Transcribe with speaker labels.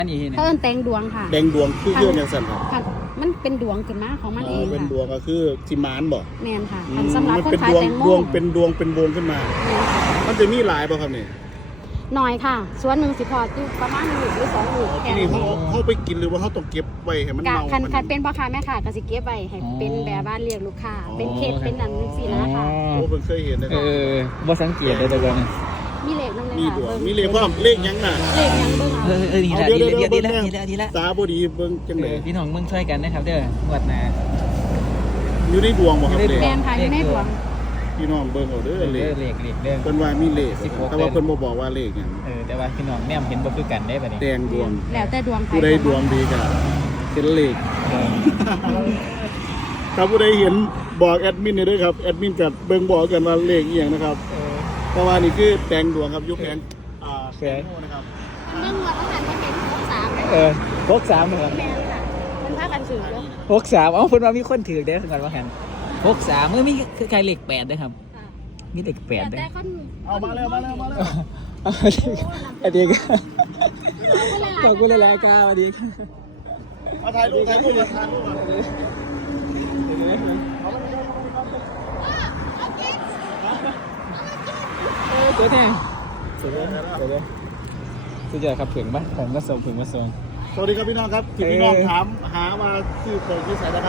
Speaker 1: อันนี้เนี่ย
Speaker 2: เอิ้นแตงดวงค่ะ
Speaker 3: แดงดวงคือเครื่องยังสั่นครับ
Speaker 2: ค่ะมันเป็นดวงขึ้นมาของมันเอง
Speaker 3: เป็น
Speaker 2: ค่ะ
Speaker 3: ดวงก็คือสิมานบอก
Speaker 2: แมนค่ะอันสำหรับคน
Speaker 3: เป็น
Speaker 2: ขาย
Speaker 3: ดวง
Speaker 2: แตงโม
Speaker 3: ดวงเป็นดวงเป็นวงขึ้นมา
Speaker 2: แม่นค่ะ
Speaker 3: มันจะมีหลายป่ะครับเนี่ย
Speaker 2: หน่อยค่ะส่วนหนึ่งสิพออยู่ประมาณ1 หรือ 2 หลูกแค่
Speaker 3: ที่นี่
Speaker 2: นี้
Speaker 3: เขาไปกินหรือว่าเขาต้องเก็บไว้ให้มัน
Speaker 2: กะ
Speaker 3: เน่า
Speaker 2: คันเป็นพ่อค้าแม่ค้าก็สิเก็บไว้ให้เป็นแบบว่าเรียกลูกค้าเป็นเคสเป็นอันสินะคะ
Speaker 3: โอ้เพิ่งเคยเห็นนะค
Speaker 1: เอ
Speaker 3: รับ
Speaker 1: บ่สังเกตเลยแต่ก่อน
Speaker 2: มีเลขนั่นเลย
Speaker 3: มี
Speaker 2: ค่ะ
Speaker 3: ดวง
Speaker 2: บิ่ง
Speaker 3: มีเลขว่าเลขยังน่ะ
Speaker 2: เลขยังเบิ่งเอา
Speaker 1: นี่แหละดีละ
Speaker 3: ตาบดีเบิ่งจังเลย
Speaker 1: พี่น้องมึงช่วยกันนะครับเด้อหวดนะ
Speaker 3: อยู่ในดวงบ่ครับเลข
Speaker 2: แมนค่ะอยู่ในดวง
Speaker 3: พี่น้องเบิ่งเอาเด้อเลข
Speaker 1: เลขเด้อ
Speaker 3: เพิ่นว่ามีเลข
Speaker 1: 16
Speaker 3: แต่ว่าเพิ่นบ่บอกว่าเลขหยัง
Speaker 1: แต่ว่าพี่น้องแนมเห็นบ่คือกันได้ป่ะนี่
Speaker 3: แดงดวง
Speaker 2: แล้วแต่ดวงใคร
Speaker 3: ผู้ใดดวงดีก็เป็นเลขถ้าผู้ใดเห็นบอกแอดมินได้ด้วยครับแอดมินกับเบิ่งบอกกันว่าเลขอีหยังนะครับเพราะว่านี่คือแตงดวงครับยุคแตงแตงโมนะครับ
Speaker 2: เรื่องวัดอาหารมันเป็น63เลย
Speaker 1: 63เหรอ
Speaker 2: แมนค่ะมันพากันถือเยอะ
Speaker 1: 63เอ้าเพิ่นว่ามีคนถือเด้อก่อนว่าหั่น63มีคือใครเลข8เด้อครับมีเลข8เด้อ
Speaker 2: แต่คน
Speaker 3: เอามาแล้ว
Speaker 1: อันนี้ก็ขอบคุณหลายๆครับสวัสดีครับ
Speaker 3: มาถ่ายรูปมาถ่ายรูป
Speaker 1: ตัวแทนสุดยอดครับผึ่งมาส่ง
Speaker 3: สวัสดีครับพี่น้องครับที่พี่น้องถามหามาที่เคยที่ใส่นะครับ